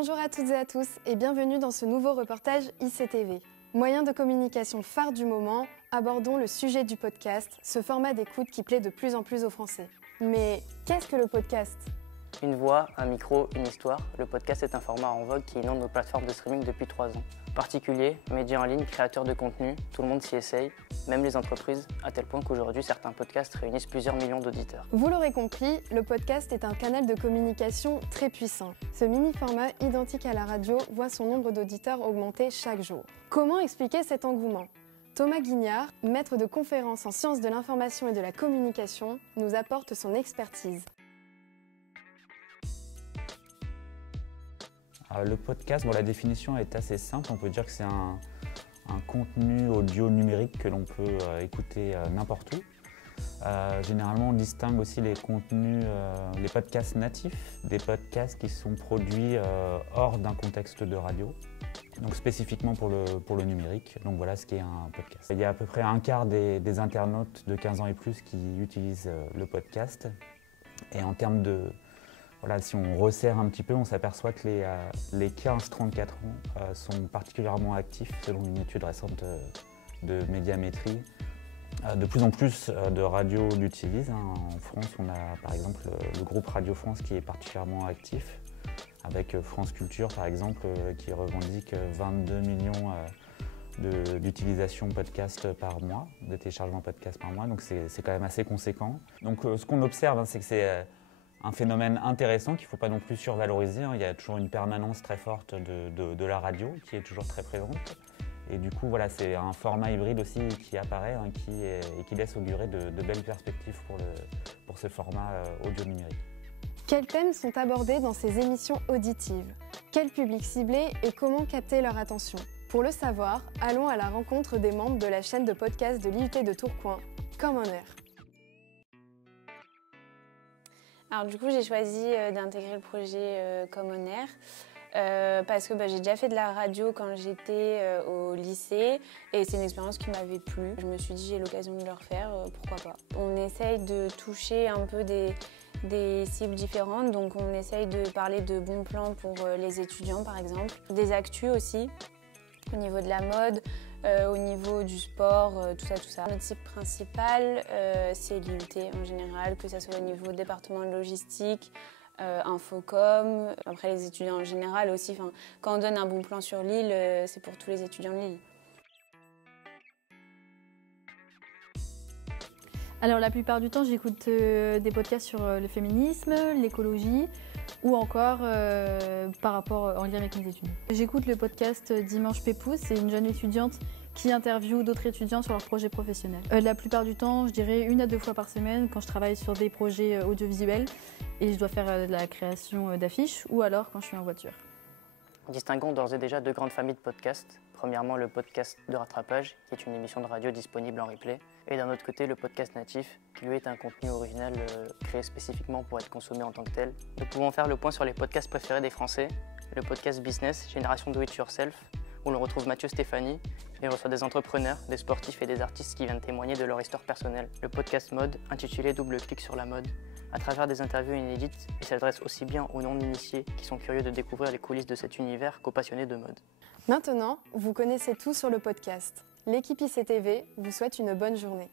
Bonjour à toutes et à tous et bienvenue dans ce nouveau reportage ICTV. Moyen de communication phare du moment, abordons le sujet du podcast, ce format d'écoute qui plaît de plus en plus aux Français. Mais qu'est-ce que le podcast ? Une voix, un micro, une histoire, le podcast est un format en vogue qui inonde nos plateformes de streaming depuis 3 ans. Particuliers, médias en ligne, créateurs de contenu, tout le monde s'y essaye, même les entreprises, à tel point qu'aujourd'hui certains podcasts réunissent plusieurs millions d'auditeurs. Vous l'aurez compris, le podcast est un canal de communication très puissant. Ce mini-format, identique à la radio, voit son nombre d'auditeurs augmenter chaque jour. Comment expliquer cet engouement ? Thomas Guignard, maître de conférences en sciences de l'information et de la communication, nous apporte son expertise. Le podcast, la définition est assez simple. On peut dire que c'est un contenu audio numérique que l'on peut écouter n'importe où. Généralement, on distingue aussi les contenus, les podcasts natifs, des podcasts qui sont produits hors d'un contexte de radio, donc spécifiquement pour le numérique. Donc voilà ce qu'est un podcast. Il y a à peu près un quart des internautes de 15 ans et plus qui utilisent le podcast. Et en termes de... si on resserre un petit peu, on s'aperçoit que les 15-34 ans sont particulièrement actifs selon une étude récente de Médiamétrie. De plus en plus de radios l'utilisent. En France, on a par exemple le groupe Radio France qui est particulièrement actif, avec France Culture par exemple qui revendique 22 millions d'utilisation podcast par mois, de téléchargement podcast par mois, donc c'est quand même assez conséquent. Donc ce qu'on observe, c'est que c'est un phénomène intéressant qu'il ne faut pas non plus survaloriser. Il y a toujours une permanence très forte de la radio qui est toujours très présente. Et du coup, c'est un format hybride aussi qui apparaît et qui laisse augurer de belles perspectives pour ce format audio numérique. Quels thèmes sont abordés dans ces émissions auditives ? Quel public cibler et comment capter leur attention ? Pour le savoir, allons à la rencontre des membres de la chaîne de podcast de l'IUT de Tourcoing, Comme on Air. Alors du coup, j'ai choisi d'intégrer le projet Comme on Air parce que j'ai déjà fait de la radio quand j'étais au lycée et c'est une expérience qui m'avait plu. Je me suis dit j'ai l'occasion de le refaire, pourquoi pas. On essaye de toucher un peu des cibles différentes, donc on essaye de parler de bons plans pour les étudiants par exemple, des actus aussi, au niveau de la mode, au niveau du sport, tout ça. Notre cible principale, c'est l'IUT en général, que ce soit au niveau département de logistique, Infocom, après les étudiants en général aussi. Quand on donne un bon plan sur Lille, c'est pour tous les étudiants de Lille. Alors la plupart du temps, j'écoute des podcasts sur le féminisme, l'écologie ou encore par rapport en lien avec mes études. J'écoute le podcast Dimanche Pépouze, c'est une jeune étudiante qui interviewe d'autres étudiants sur leurs projets professionnels. La plupart du temps, je dirais 1 à 2 fois par semaine quand je travaille sur des projets audiovisuels et je dois faire de la création d'affiches ou alors quand je suis en voiture. Distinguons d'ores et déjà 2 grandes familles de podcasts. Premièrement, le podcast de rattrapage, qui est une émission de radio disponible en replay. Et d'un autre côté, le podcast natif, qui lui est un contenu original créé spécifiquement pour être consommé en tant que tel. Nous pouvons faire le point sur les podcasts préférés des Français. Le podcast Business, Génération Do It Yourself, où l'on retrouve Mathieu Stéphanie, et reçoit des entrepreneurs, des sportifs et des artistes qui viennent témoigner de leur histoire personnelle. Le podcast Mode, intitulé Double clic sur la mode, à travers des interviews inédites, il s'adresse aussi bien aux non-initiés qui sont curieux de découvrir les coulisses de cet univers qu'aux passionnés de mode. Maintenant, vous connaissez tout sur le podcast. L'équipe ICTV vous souhaite une bonne journée.